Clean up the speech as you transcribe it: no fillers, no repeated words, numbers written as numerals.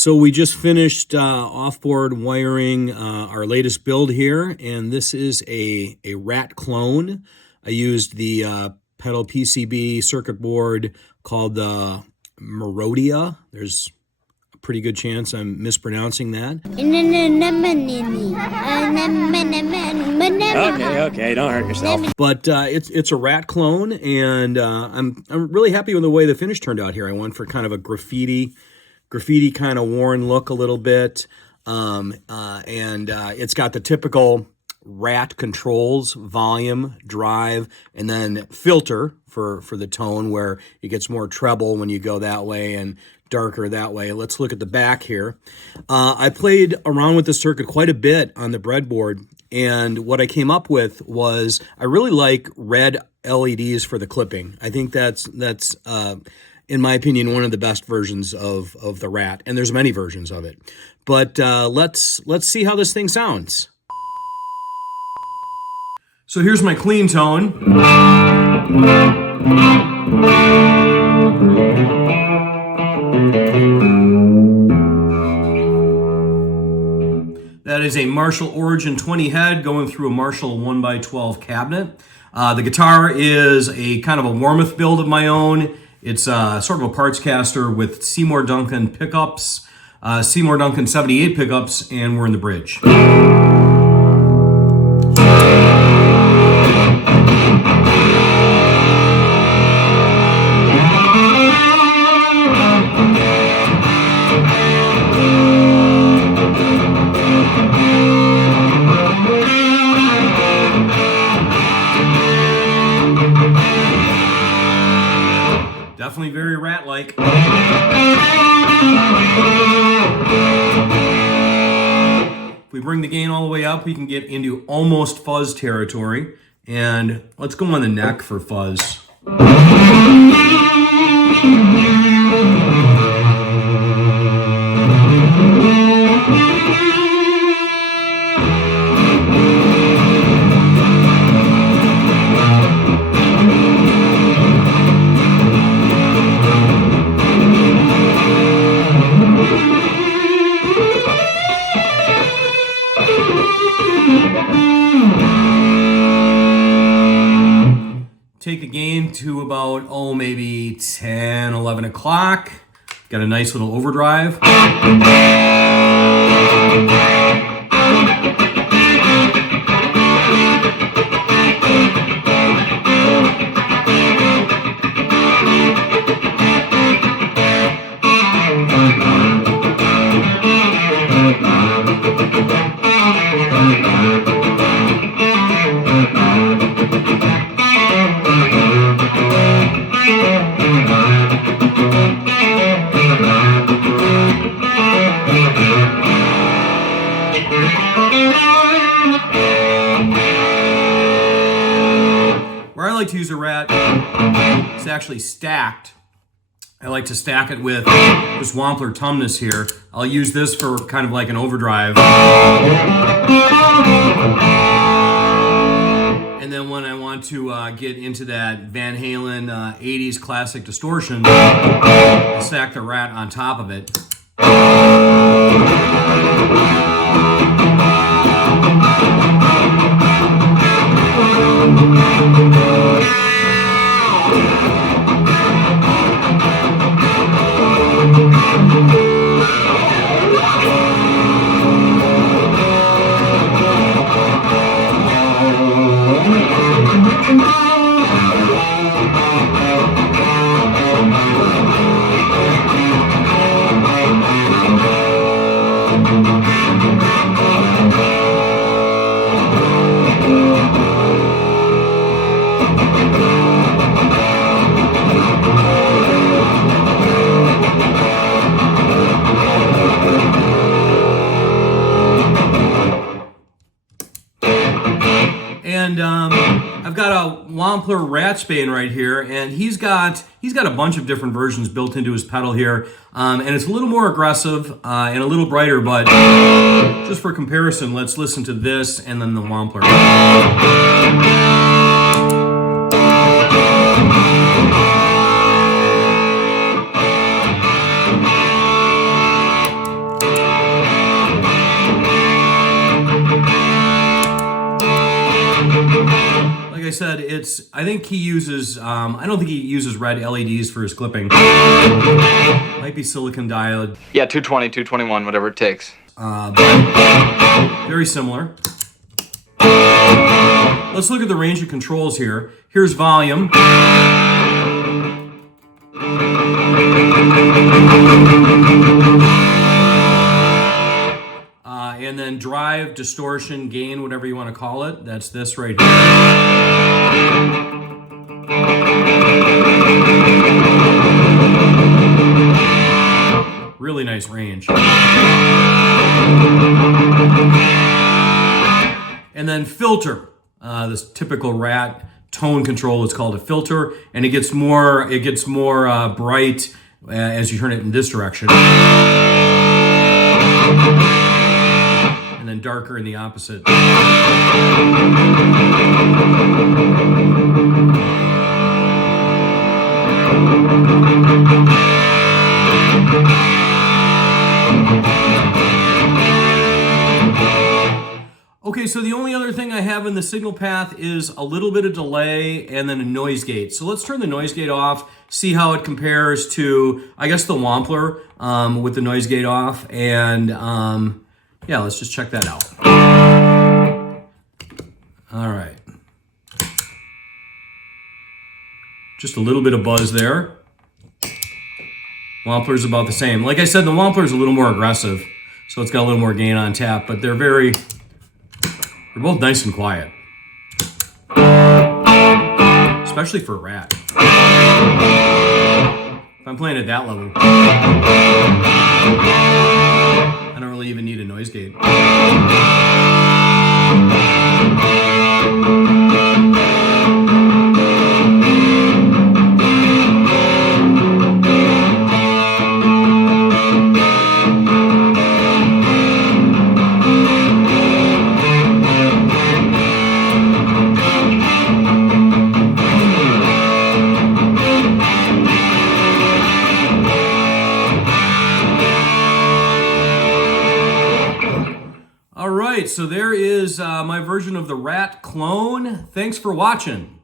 So we just finished off-board wiring our latest build here, and this is a rat clone. I used the PedalPCB circuit board called the Muroidea. There's a pretty good chance I'm mispronouncing that. Okay, don't hurt yourself. But it's a rat clone, and I'm really happy with the way the finish turned out here. I went for kind of a graffiti kind of worn look a little bit, and it's got the typical rat controls: volume, drive, and then filter for the tone, where it gets more treble when you go that way and darker that way. Let's look at the back here. I played around with the circuit quite a bit on the breadboard, and what I came up with was I really like red LEDs for the clipping. I think that's in my opinion, one of the best versions of the rat, and there's many versions of it. But let's see how this thing sounds. So here's my clean tone. That is a Marshall Origin 20 head going through a Marshall 1x12 cabinet. The guitar is a kind of a Warmoth build of my own. It's sort of a parts caster with Seymour Duncan pickups, Seymour Duncan 78 pickups, and we're in the bridge. Definitely very rat-like. If we bring the gain all the way up, we can get into almost fuzz territory. And let's go on the neck for fuzz. Take the gain to about, maybe 10, 11 o'clock. Got a nice little overdrive. Where I like to use a rat, it's actually stacked. I like to stack it with this Wampler Tumnus here. I'll use this for kind of like an overdrive. And then when I want to get into that Van Halen 80s classic distortion, I'll stack the rat on top of it. And I've got a Wampler Ratsbane right here, and he's got a bunch of different versions built into his pedal here, and it's a little more aggressive and a little brighter. But just for comparison, let's listen to this and then the Wampler. I said, I think he uses, I don't think he uses red LEDs for his clipping. Might be silicon diode. Yeah, 220, 221, whatever it takes. But very similar. Let's look at the range of controls here. Here's volume. And then drive, distortion, gain, whatever you want to call it. That's this right here. Really nice range. And then filter. This typical Rat tone control is called a filter, and it gets more bright as you turn it in this direction. And then darker in the opposite. Okay, so the only other thing I have in the signal path is a little bit of delay and then a noise gate. So let's turn the noise gate off, see how it compares to, I guess, the Wampler with the noise gate off. And yeah, let's just check that out. All right. Just a little bit of buzz there. Wampler's about the same. Like I said, the Wampler's a little more aggressive, so it's got a little more gain on tap, but they're both nice and quiet. Especially for a Rat. If I'm playing at that level, I don't really even need a noise gate. All right, so there is my version of the Rat clone. Thanks for watching.